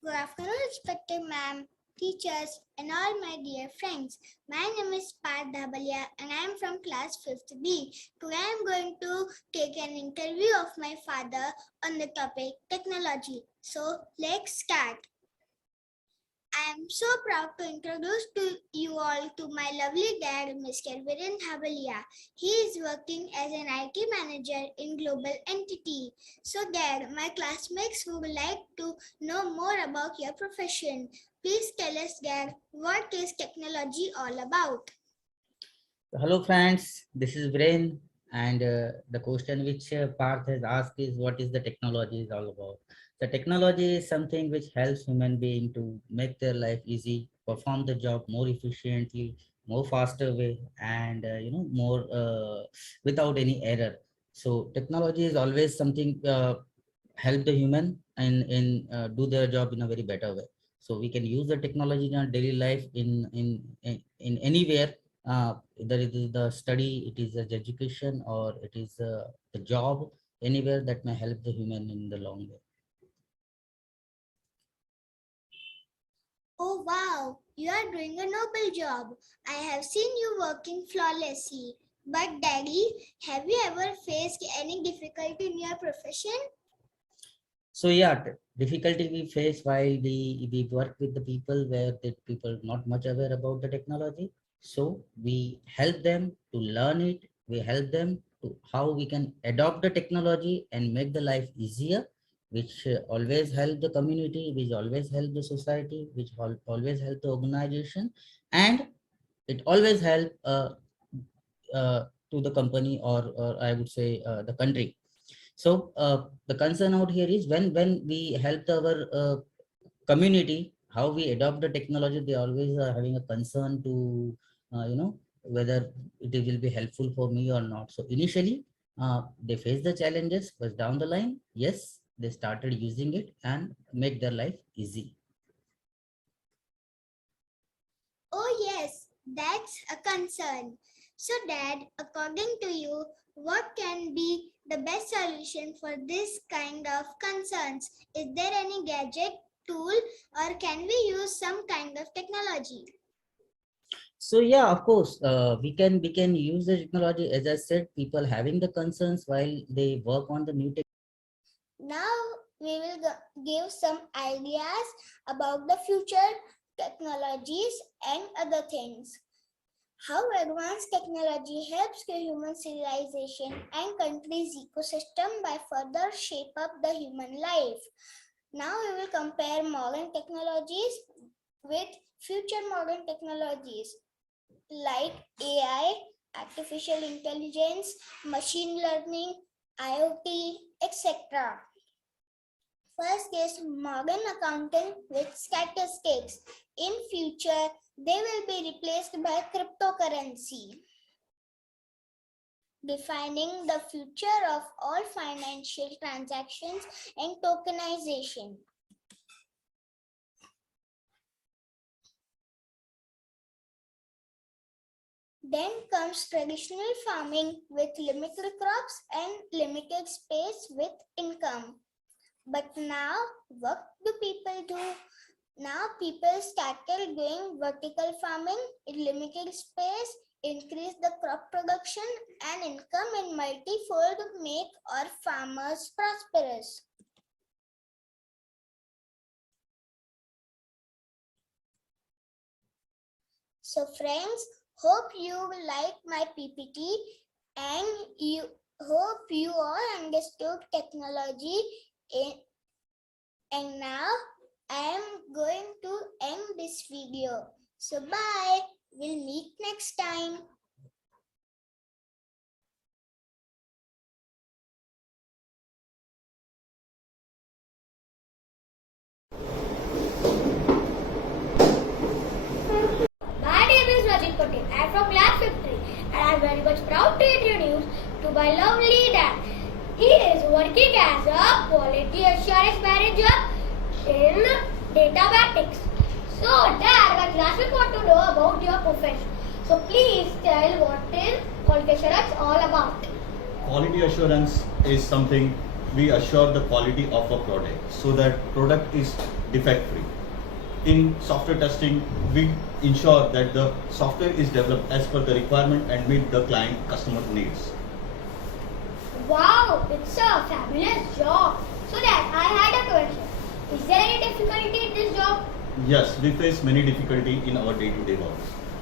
Good afternoon, respected ma'am, teachers, and all my dear friends. My name is Parth Dhabalia and I am from class 5th B. Today I am going to take an interview of my father on the topic technology. So let's start. I am so proud to introduce to you all to my lovely dad, Mr. Viren Dhabalia. He is working as an IT manager in global entity. So dad, my classmates would like to know more about your profession. Please tell us, dad, what is technology all about? Hello friends, this is Brain, and the question which Parth has asked is what is the technology is all about. The technology is something which helps human being to make their life easy, perform the job more efficiently, more faster way, and more without any error. So technology is always something help the human and do their job in a very better way. So we can use the technology in our daily life in anywhere, either it is the study, it is the education, or it is the job, anywhere that may help the human in the long way. Oh wow, you are doing a noble job. I have seen you working flawlessly. But daddy, have you ever faced any difficulty in your profession? So yeah, difficulty we face while we work with the people where the people not much aware about the technology. So we help them to learn it. We help them to how we can adopt the technology and make the life easier, which always help the community, which always help the society, which always help the organization, and it always help to the company, or I would say the country. So the concern out here is when we help our community, how we adopt the technology, they always are having a concern to whether it will be helpful for me or not. So initially they face the challenges, but down the line, yes, they started using it and make their life easy. Oh yes, that's a concern. So dad, according to you, what can be the best solution for this kind of concerns? Is there any gadget, tool, or can we use some kind of technology? So yeah, of course, we can use the technology. As I said, people having the concerns while they work on the new technology. Now we will give some ideas about the future technologies and other things. How advanced technology helps the human civilization and country's ecosystem by further shape up the human life. Now we will compare modern technologies with future modern technologies like AI, artificial intelligence, machine learning, IoT, etc. First is modern accounting with statistics. In future, they will be replaced by cryptocurrency. Defining the future of all financial transactions and tokenization. Then comes traditional farming with limited crops and limited space with income. But now, what do people do? Now people started doing vertical farming in limited space, increase the crop production and income in multi-fold, make our farmers prosperous. So friends, hope you like my PPT and hope you all understood technology And now I am going to end this video. So bye. We'll meet next time. My name is Rajit Patel. I am from class 5th and I am very much proud to introduce to my lovely dad. He is working as a quality assurance manager in datamatics. So, Dad, my classmates want to know about your profession. So, please tell what is quality assurance all about. Quality assurance is something we assure the quality of a product so that product is defect free. In software testing, we ensure that the software is developed as per the requirement and meet the client customer needs. Wow, it's a fabulous job. So, Dad, I had a question. Is there any difficulty in this job? Yes, we face many difficulty in our day-to-day work,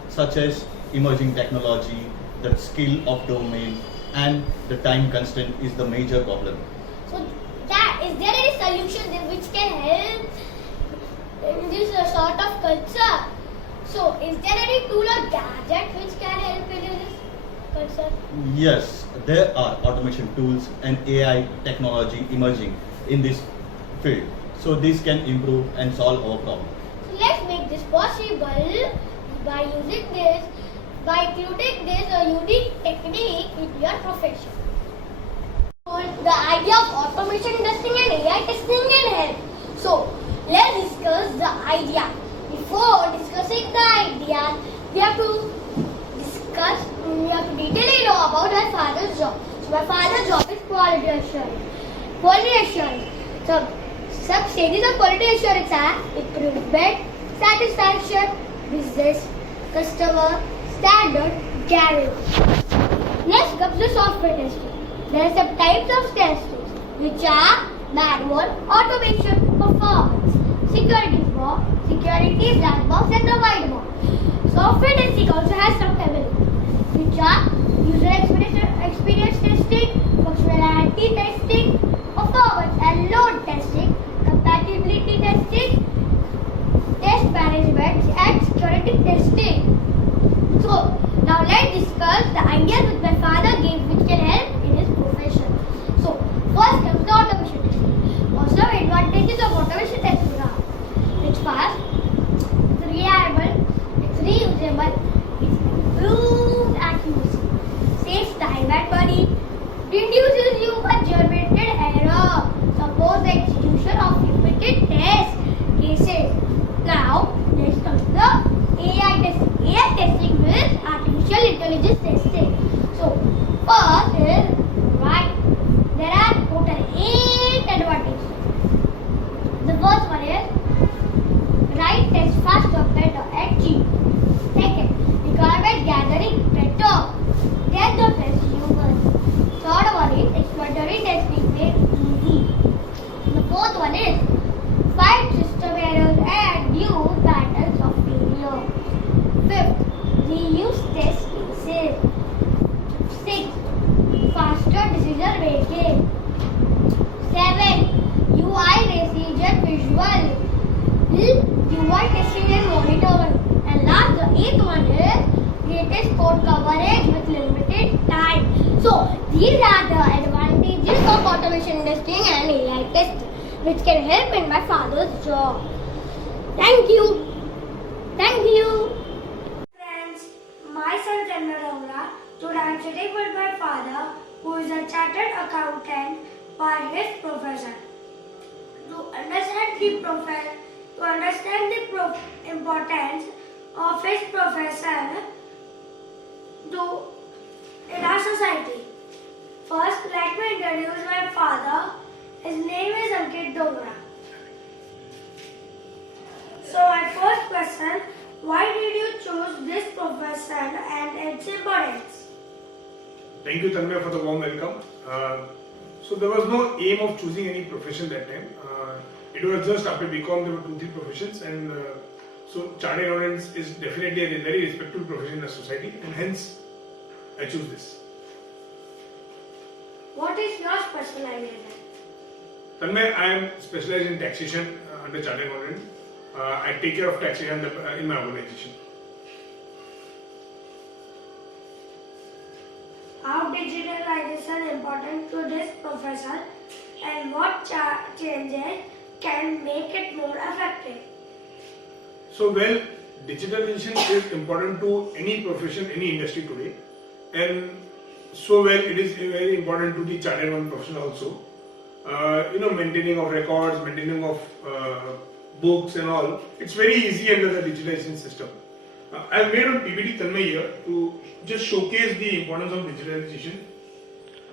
such as emerging technology, the skill of domain, and the time constraint is the major problem. So, Dad, is there any solution which can help in this sort of culture? So, is there any tool or gadget which can help in this culture? Yes, there are automation tools and AI technology emerging in this field. So this can improve and solve our problem. So let's make this possible by using this, by including this unique technique in your profession. The idea of automation testing and AI testing can help. So let's discuss the idea. Before discussing the idea, we have to detailing know about my father's job. So my father's job is quality assurance. Quality assurance. So some stages of quality assurance are improvement, satisfaction, business, customer, standard, guarantee. Next comes the software testing. There are some types of testings which are manual, automation, performance, security for security, black box and the white box. Software testing also has some elements which are user experience testing, functionality testing, performance and load testing, compatibility testing, test management and security testing. So now let's discuss the ideas which my father gave which can help in his profession. So first comes the automation testing. Also advantages of automation testing are it's fast, it's reliable, it's reusable, it's improved accuracy, saves time and money, reduces human-generated error, supports the execution of repeated test cases. Now, let's come to the AI testing. AI testing is artificial intelligence testing. So, first is right. There are total 8 advantages. The first one is right test faster, better, and cheap. Second, requirement gathering better. Get the test humans. Third one is exploratory testing made easy. The fourth one is find system errors and new patterns of failure. Fifth, reuse test cases. Sixth, faster decision making. 7. UI region visual. UI testing and monitoring. And last, the 8th one is greatest code coverage with limited time. So these are the advantages of automation testing and AI testing which can help in my father's job. Thank you. Thank you. Friends, myself Chandra. Today I am sitting with my father who is a chartered accountant by his profession. To understand the importance of his profession in our society. First, let me introduce my father. His name is Ankit Dogra. So my first question, why did you choose this profession and its importance? Thank you, Tanmay, for the warm welcome. So there was no aim of choosing any profession that time. It was just after BCom there were 2-3 professions, and so chartered accountants is definitely a very respectable profession in the society, and hence I choose this. What is your specialization? Tanmay, I am specialized in taxation under Chartered Accountant. I take care of taxation in my organization. How digitalization important to this profession and what changes can make it more effective? So well, digitalization is important to any profession, any industry today, and so well it is very important to the chartered accountant profession also. Maintaining of records, maintaining of books and all. It's very easy under the digitalization system. I have made a PPT Tanmay here to just showcase the importance of digitalization.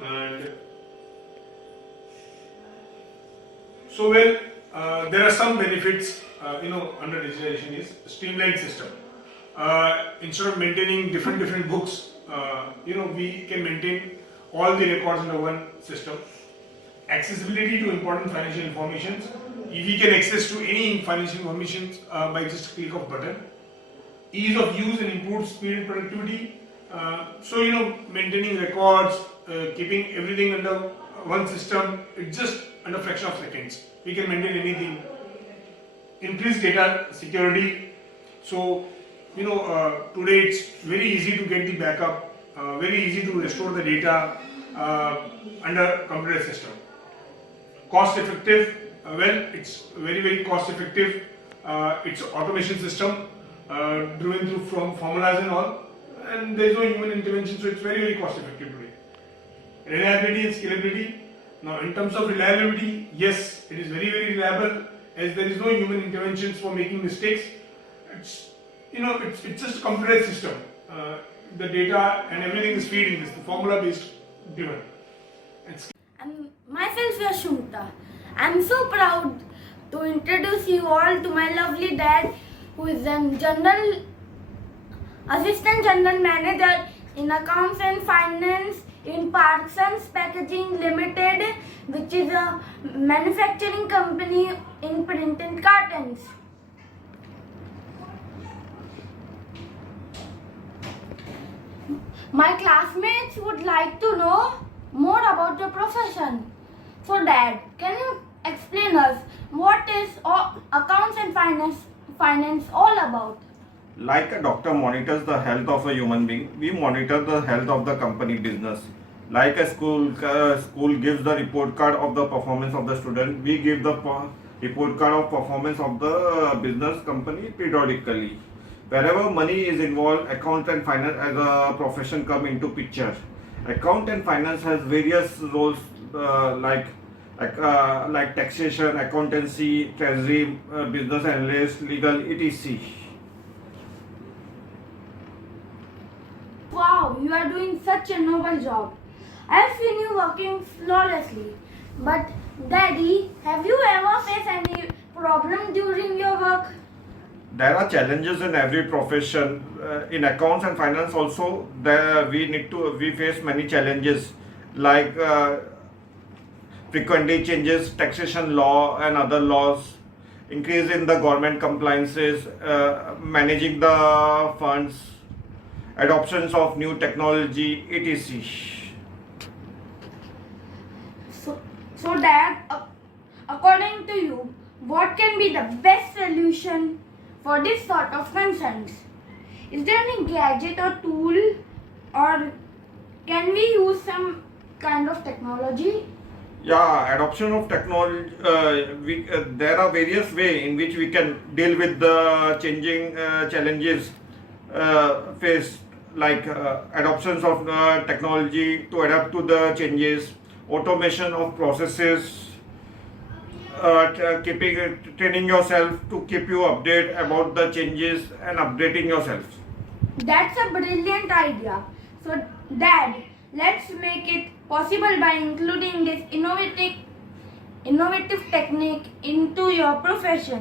And so well, there are some benefits under digitalization is streamlined system. Instead of maintaining different books, we can maintain all the records under one system. Accessibility to important financial information. We can access to any financial information by just a click of button. Ease of use and improved speed and productivity. Maintaining records, keeping everything under one system, it's just under a fraction of seconds. We can maintain anything. Increased data security. So, today it's very easy to get the backup, very easy to restore the data under computer system. Cost effective, it's very cost effective. It's automation system driven through from formulas and all, and there is no human intervention, so it's very cost effective today. Reliability and scalability. Now, in terms of reliability, yes, it is very reliable as there is no human interventions for making mistakes. It's just a computerized system. The data and everything is feed in this, the formula based driven. Myself, Yashunta. I'm so proud to introduce you all to my lovely dad, who is an Assistant General Manager in Accounts and Finance in Parsons Packaging Limited, which is a manufacturing company in printed cartons. My classmates would like to know more about your profession. So Dad, can you explain us what is accounts and finance all about? Like a doctor monitors the health of a human being, we monitor the health of the company business. Like a school gives the report card of the performance of the student, we give the report card of performance of the business company periodically. Wherever money is involved, account and finance as a profession come into picture. Account and finance has various roles like taxation, accountancy, treasury, business analyst, legal, etc. Wow, you are doing such a noble job. I've seen you working flawlessly. But Daddy, have you ever faced any problem during your work? There are challenges in every profession. In accounts and finance also, we face many challenges like frequently changes taxation law and other laws, increase in the government compliances, managing the funds, adoptions of new technology, etc. So Dad, according to you, what can be the best solution for this sort of concerns? Is there any gadget or tool, or can we use some kind of technology? Yeah, adoption of technology. There are various ways in which we can deal with the changing challenges faced, like adoptions of technology to adapt to the changes, automation of processes, training yourself to keep you updated about the changes and updating yourself. That's a brilliant idea. So Dad, let's make it possible by including this innovative technique into your profession.